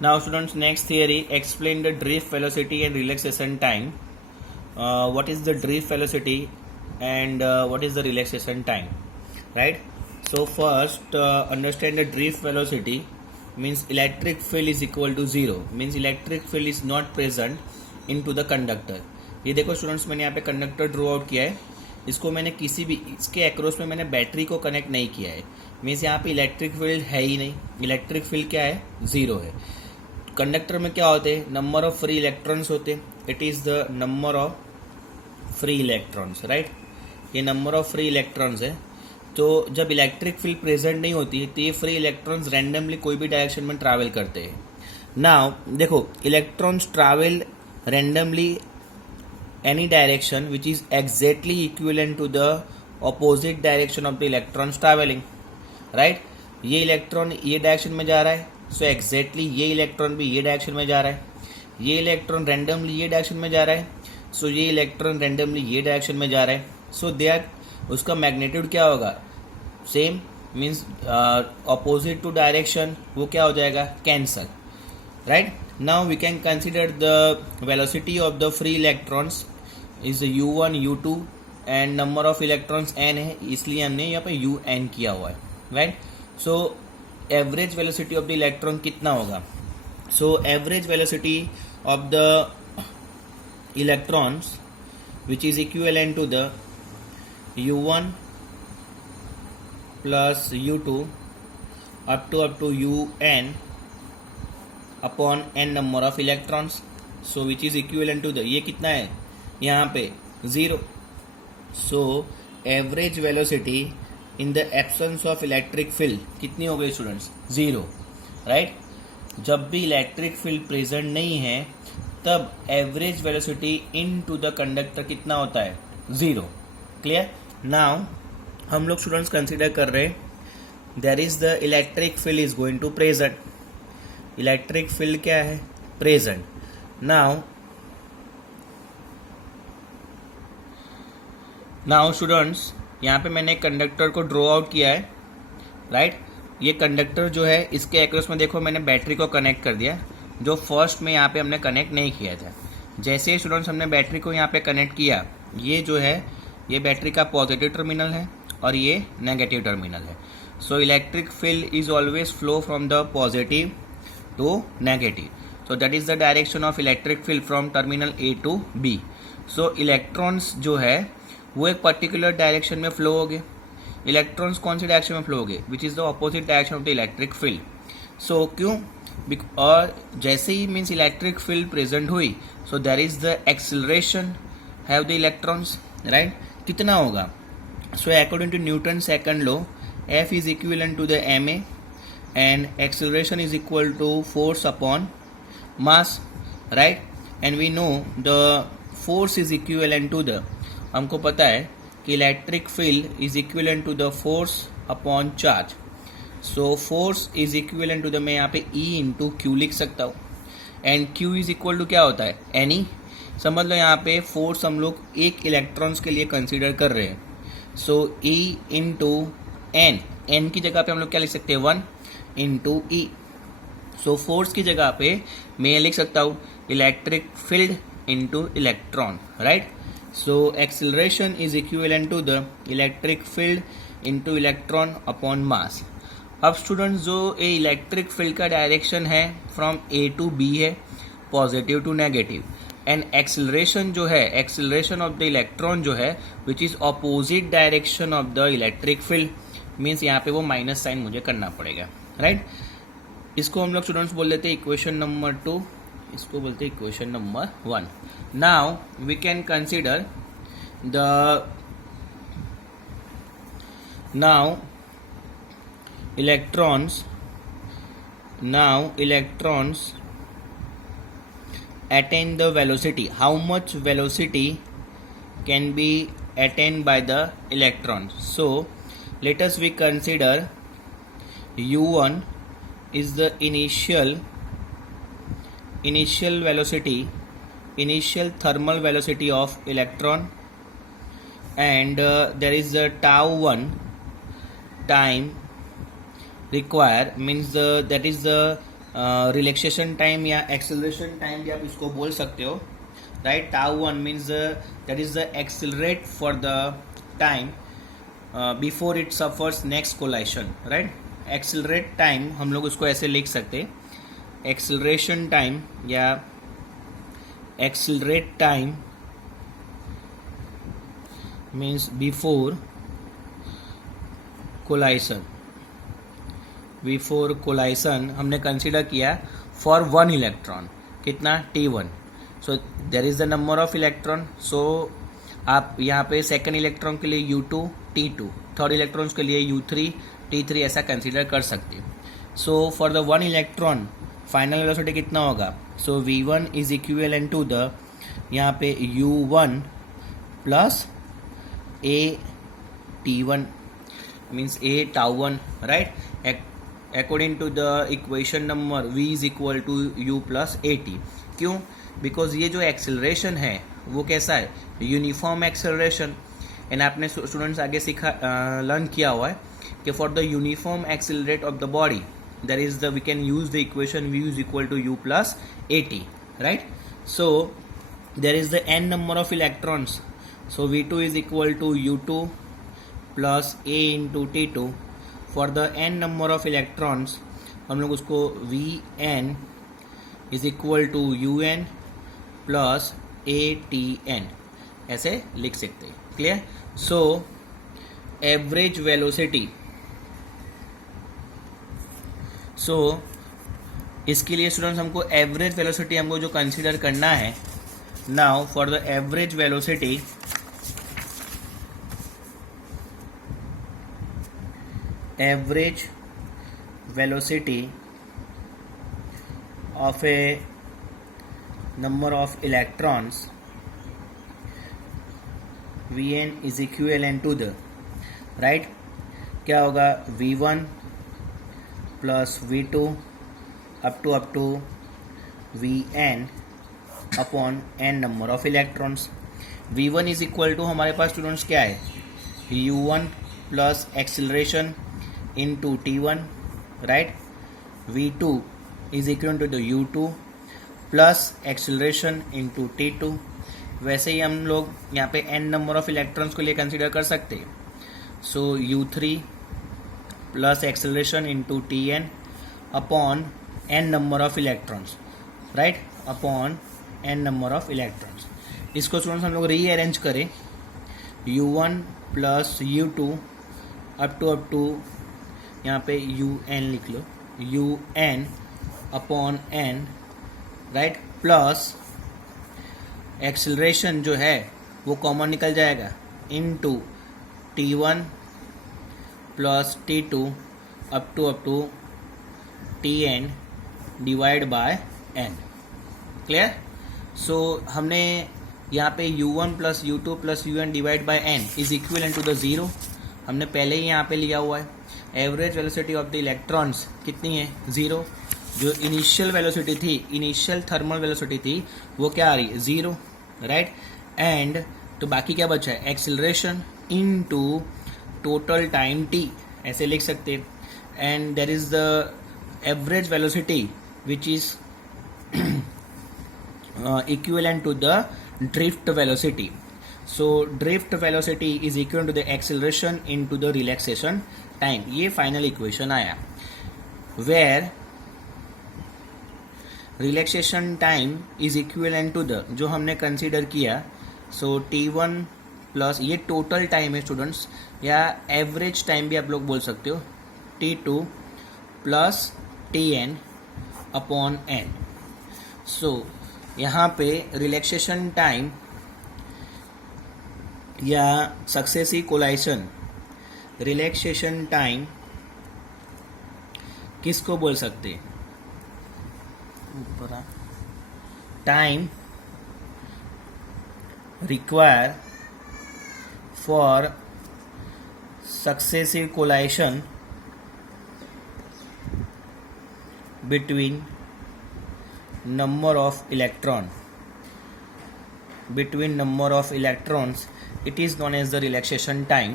Now, students, next theory explain the drift velocity and relaxation time. What is the drift velocity and what is the relaxation time? Right. So first, understand the drift velocity means electric field is equal to zero. Means electric field is not present into the conductor. ये देखो students, मैंने यहाँ पे conductor draw out किया है. इसको मैंने किसी भी इसके अक्रॉस में मैंने बैटरी को कनेक्ट नहीं किया है. मीन्स यहाँ पे इलेक्ट्रिक फील्ड है ही नहीं. इलेक्ट्रिक फील्ड क्या है? जीरो है. कंडक्टर में क्या होते हैं? नंबर ऑफ फ्री इलेक्ट्रॉन्स होते हैं. It is the number of free electrons. Right, ये नंबर ऑफ फ्री इलेक्ट्रॉन्स है. तो जब इलेक्ट्रिक फील्ड प्रेजेंट नहीं होती है तो ये फ्री इलेक्ट्रॉन्स रैंडमली कोई भी डायरेक्शन में ट्रैवल करते हैं. नाउ देखो, electrons travel randomly any direction which is exactly equivalent to the opposite direction of the electrons traveling. right, ये इलेक्ट्रॉन ये डायरेक्शन में जा रहा है, सो एग्जैक्टली ये इलेक्ट्रॉन भी ये डायरेक्शन में जा रहा है. ये इलेक्ट्रॉन रैंडमली ये डायरेक्शन में जा रहा है, सो ये इलेक्ट्रॉन रैंडमली ये डायरेक्शन में जा रहा है. सो दैट उसका मैग्नीट्यूड क्या होगा? Same. Means opposite to direction वो क्या हो जाएगा? Cancel. Right, now we can consider the velocity of the free electrons is u1 u2 and number of electrons n है, इसलिए हमने यहाँ पे un किया हुआ है. Right, so average velocity of the electron कितना होगा? So average velocity of the electrons which is equivalent to the u1 plus u2 up to un upon n number of electrons. So which is equivalent to the, ये कितना है यहाँ पे? Zero. So average velocity in the absence of electric field कितनी हो गई students? Zero. Right, जब भी इलेक्ट्रिक फील्ड प्रेजेंट नहीं है तब average velocity in to the conductor कितना होता है? जीरो. क्लियर? नाउ हम लोग स्टूडेंट्स कंसिडर कर रहे हैं there is the electric field is going to present. Electric field क्या है? प्रेजेंट. नाउ स्टूडेंट्स, यहाँ पे मैंने कंडक्टर को ड्रॉ आउट किया है. राइट, ये कंडक्टर जो है इसके अक्रॉस में देखो मैंने बैटरी को कनेक्ट कर दिया, जो फर्स्ट में यहाँ पे हमने कनेक्ट नहीं किया था. जैसे ही स्टूडेंट्स हमने बैटरी को यहाँ पे कनेक्ट किया, ये जो है ये बैटरी का पॉजिटिव टर्मिनल है और ये नेगेटिव टर्मिनल है. So electric field is always flow from the positive to negative. So that is the direction of electric field from terminal A to B. So electrons जो है वो एक particular direction में flow होंगे. Electrons कौन सी direction में flow होंगे? Which is the opposite direction of the electric field. So क्यों? और जैसे ही means electric field present हुई, so there is the acceleration have the electrons. right, कितना होगा? So according to Newton's second law, F is equivalent to the ma and acceleration is equal to force upon mass. right, and we know the force is equivalent to the, हमको पता है कि electric field is equivalent to the force upon charge. So force is equivalent to the, मैं यहाँ पे E into q लिख सकता हूँ. And Q is equal to क्या होता है? N. समझ लो यहाँ पे फोर्स हम लोग एक इलेक्ट्रॉन्स के लिए कंसिडर कर रहे हैं. सो E इंटू N, N की जगह पे हम लोग क्या लिख सकते हैं? 1 इंटू E. सो फोर्स की जगह पे मैं लिख सकता हूँ electric field into electron. Right, so acceleration is equivalent to the electric field into electron upon mass. अब स्टूडेंट्स, जो ये इलेक्ट्रिक फील्ड का डायरेक्शन है फ्रॉम A टू B है, positive to negative. And acceleration जो है, एक्सेलरेशन ऑफ द इलेक्ट्रॉन जो है which is opposite direction of the electric field. Means यहाँ पे वो माइनस साइन मुझे करना पड़ेगा. राइट, इसको हम लोग स्टूडेंट्स बोल देते हैं इक्वेशन नंबर 2, इसको बोलते हैं equation number 1. Now we can consider the, now electrons attain the velocity. How much velocity can be attained by the electrons? So let us we consider u1 is the initial velocity, initial thermal velocity of electron, and there is the tau 1 time require, means that is the relaxation time या acceleration time भी आप इसको बोल सकते हो, right. Tau one means that is the accelerate for the time before it suffers next collision, right. Accelerate time हम लोग उसको ऐसे लिख सकते हैं, एक्सेलरेशन टाइम या accelerate time means before collision. Before collision हमने कंसिडर किया फॉर वन इलेक्ट्रॉन, कितना T1. So there is the number of electron. So आप यहाँ पे सेकेंड इलेक्ट्रॉन के लिए U2 T2, थर्ड इलेक्ट्रॉन्स के लिए U3 T3 ऐसा कंसिडर कर सकते हैं. So for the one electron final velocity कितना होगा. So V1 is equivalent to the यहाँ पे U1 plus A T1 means A tau1, right. according to the equation number V is equal to U plus AT. क्यों? Because ये जो acceleration है वो कैसा है, यूनिफॉर्म एक्सेलरेशन. एंड आपने स्टूडेंट्स आगे सीखा लर्न किया हुआ है कि for the uniform accelerate of the body there is the we can use the equation V is equal to U plus AT, right. So there is the n number of electrons. So V2 is equal to U2 plus A into T2. For the n number of electrons हम लोग उसको Vn is equal to UN plus ATN ऐसे लिख सकते हैं. Clear. So average velocity, so इसके लिए students हमको एवरेज वेलोसिटी हमको जो कंसिडर करना है. Now for the average velocity average velocity of a number of electrons Vn is equivalent to the, right. क्या होगा V1 plus V2 up to Vn upon n number of electrons. V1 is equal to हमारे पास students क्या है, U1 plus acceleration into T1, right. V2 is equal to the U2 plus acceleration into T2. वैसे ही हम लोग यहाँ पे n number of electrons को लिए कंसिडर कर सकते हैं. सो U3 plus acceleration into Tn upon n number of electrons, right, upon n number of electrons. इसको स्टूडेंट्स हम लोग रीअरेंज करें, U1 plus U2 up to यहाँ पे UN लिख लो, UN upon n, right, plus acceleration जो है वो कॉमन निकल जाएगा into T1 plus T2 up to Tn divide by n. Clear. So हमने यहाँ पे U1 plus U2 plus UN divide by n is equivalent to the 0 हमने पहले ही यहाँ पे लिया हुआ है. Average velocity of the electrons कितनी है, 0. जो इनिशियल वेलोसिटी थी, इनिशियल थर्मल वेलोसिटी थी, वो क्या आ रही है, 0, राइट. एंड तो बाकी क्या बचा है, acceleration into total time t ऐसे लिख सकते हैं. And there is the average velocity which is equivalent to the drift velocity. So drift velocity is equal to the acceleration into the relaxation time. ये फाइनल इक्वेशन आया where relaxation time is equivalent to the जो हमने consider किया. सो T1 plus ये total time है students, या average time भी आप लोग बोल सकते हो, T2 plus Tn upon n. So यहाँ पे रिलैक्सेशन टाइम या सक्सेसिव कोलाइशन, रिलैक्सेशन टाइम किसको बोल सकते हैं, time require for successive collision between number of electron, between number of electrons, it is known as the relaxation time.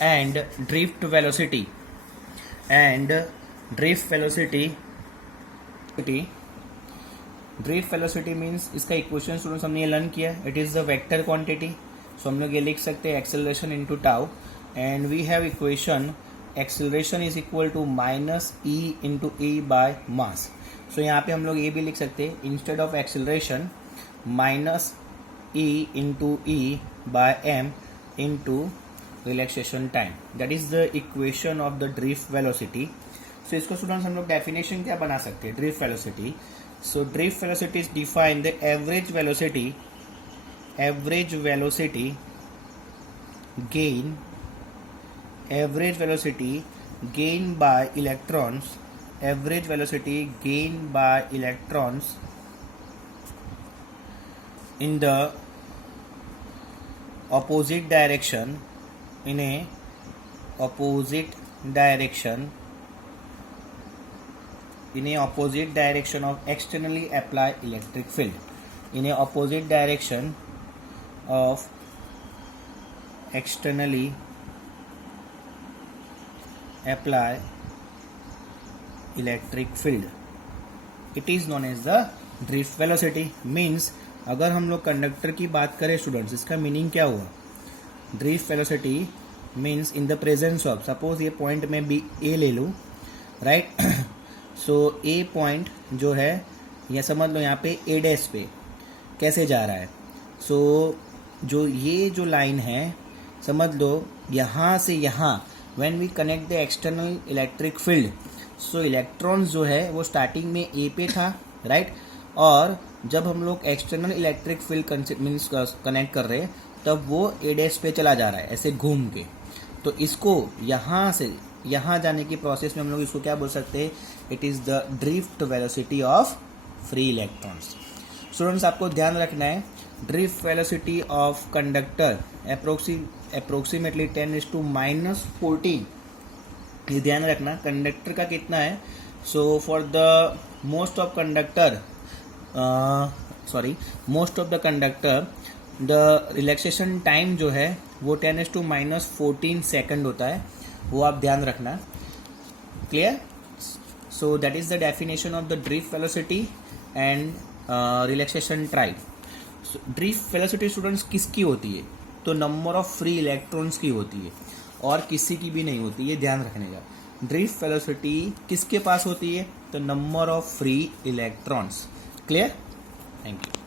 And drift velocity drift velocity means इसका equation students हमने ये learn किया, it is the vector quantity. So हम लोग ये लिख सकते हैं acceleration into tau, and we have equation acceleration is equal to minus E into E by mass. So यहाँ पे हम लोग ये भी लिख सकते हैं, instead of acceleration minus E into E by M into relaxation time, that is the equation of the drift velocity. So इसको स्टूडेंट्स हम लोग डेफिनेशन क्या बना सकते हैं drift velocity. So drift velocity is define the average velocity gain by electrons in the opposite direction of externally applied electric field, in a opposite direction of externally apply electric field, it is known as the drift velocity। Means अगर हम लोग conductor की बात करें students, इसका meaning क्या हुआ, drift velocity means in the presence of, suppose ये पॉइंट में भी ए ले लूँ, राइट। सो ए पॉइंट जो है या समझ लो यहाँ पे ए डैश पे कैसे जा रहा है। सो जो ये जो लाइन है समझ लो यहाँ से यहाँ, when we connect the external electric field, so electrons जो है वो स्टार्टिंग में ए पे था, राइट। और जब हम लोग external electric field means connect कर रहे हैं तब वो ए डैश पे चला जा रहा है ऐसे घूम के। तो इसको यहाँ से यहाँ जाने की प्रोसेस में हम लोग इसको क्या बोल सकते हैं, it is the drift velocity of free electrons. Students आपको ध्यान रखना है, drift velocity of conductor approximately 10⁻⁻14, ये ध्यान रखना कंडक्टर का कितना है। सो for the most of the conductor the relaxation time जो है वो 10⁻⁻14 सेकंड होता है, वो आप ध्यान रखना, clear. So that is the definition of the drift velocity and relaxation time. Drift velocity students किसकी होती है, तो नंबर ऑफ फ्री इलेक्ट्रॉन्स की होती है और किसी की भी नहीं होती, ये ध्यान रखने का। ड्रिफ्ट वेलोसिटी किसके पास होती है, तो number of free electrons, clear. Thank you.